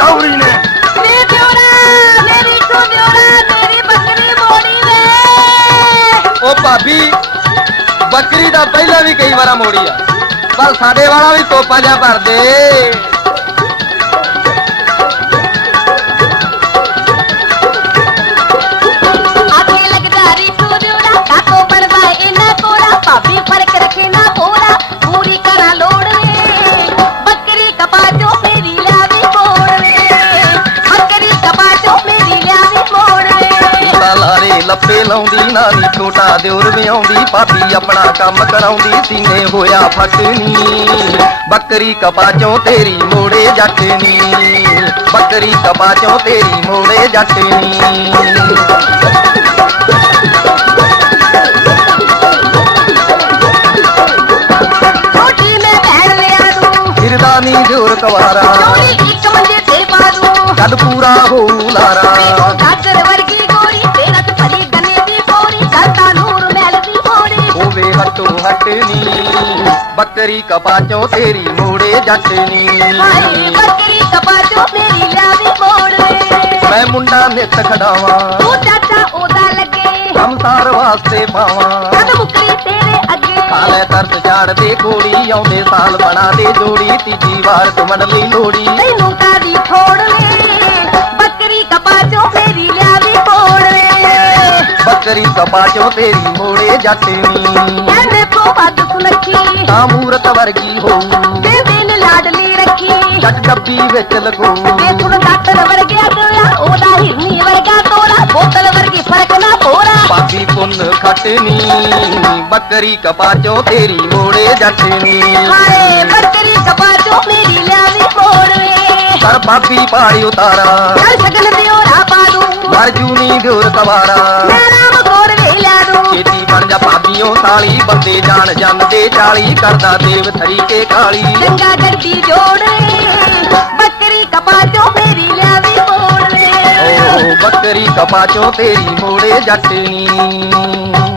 गौरी ने ओ भाभी बकरी दा पहला भी कई बार मोड़ी आ पर साडे वाला भी तोपा जा भर दे। लप्पे लाउंदी नानी छोटा दिउर विआउंदी भाभी अपना काम कराउंदी सीने होया फटनी बकरी कपाचों तेरी मोड़े जटनी बकरी कपाचों तेरी मोड़े जटनी। हिरदानी जोर कवारा कद पूरा हो लारा हटो हटनी बकरी कपाचों तेरी मोड़े जटनी बकरी कपाचों तेरी लावी मोड़े मैं मुंडा नित खड़ावा तू चाचा ओदा लगे हम सार वास्ते पावा कद मुकरी तेरे अगे साले तरस झाड़ दे कोड़ी आउंदे साल बना दे जोड़ी तीजी वार घुमण लई लोड़ी तैनू कादी छोड़ ले बकरी कपाचों तेरी लावी मोड़े बकरी कपाचों तेरी मोड़े जटनी मूरत वर्गी हो दिन लाडली रखी जट डब्बी विच लगो डॉक्टर वर्गिया ओदा हिरनी वर्गा तोरा बोतल वर्गी फर्क ना पोरा भाभी पुन खटनी बकरी कपाचों तेरी मोड़े जटनी हाय बकरी कपाचों मेरी लावी मोड़े सर भाभी पहाड़ी उतारा चल सगन दियोरा पालू मरजूनी दूर सवारा नाम गोर वेला दू खेती बन जा भाभियों साली बंदे जान जन दे चाली करदा देव थरी के काली गंगा गड्डी जोड़े बकरी कपाचों मेरी लावी मोड़े ओ बकरी कपाचों तेरी मोड़े जटनी।